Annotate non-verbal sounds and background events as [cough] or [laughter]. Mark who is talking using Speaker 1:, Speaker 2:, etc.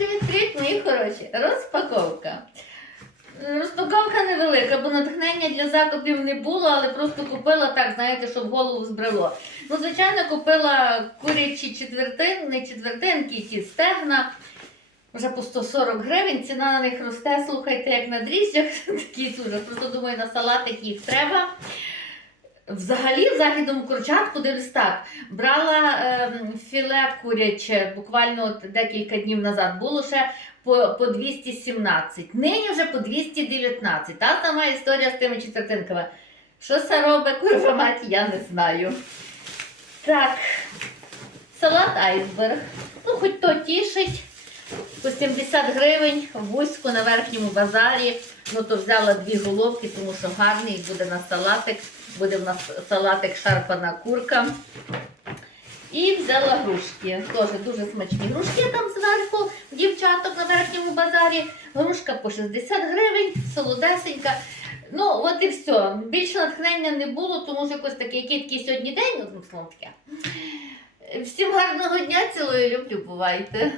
Speaker 1: Привіт-привіт, мої хороші! Розпаковка. Розпаковка невелика, бо натхнення для закупів не було, але просто купила так, знаєте, щоб голову збрело. Ну, звичайно, купила курячі четвертин, не четвертинки, ті стегна. Вже по 140 гривень, ціна на них росте, слухайте, як на дріжджах. [laughs] Такий ужас. Просто думаю, на салатик їх треба. Взагалі, в західному курчатку дивлюсь так. Брала ем, філе куряче буквально декілька днів назад. Було ще по, по 217. Нині вже по 219. Та сама історія з тими четвертинками. Що це робить, курва мать, я не знаю. Так, салат айсберг. Ну, хоч то тішить. По 70 гривень вузько на верхньому базарі. Ну то взяла дві головки, тому що гарний буде на салатик. Буде в нас салатик шарпана курка. І взяла грушки. Теж дуже смачні грушки там зверху, дівчаток на верхньому базарі. Грушка по 60 гривень, солодесенька. Ну, от і все. Більше натхнення не було, тому що якось такий, який такий сьогодні день, одним таке. Всім гарного дня, цілую, люблю, бувайте.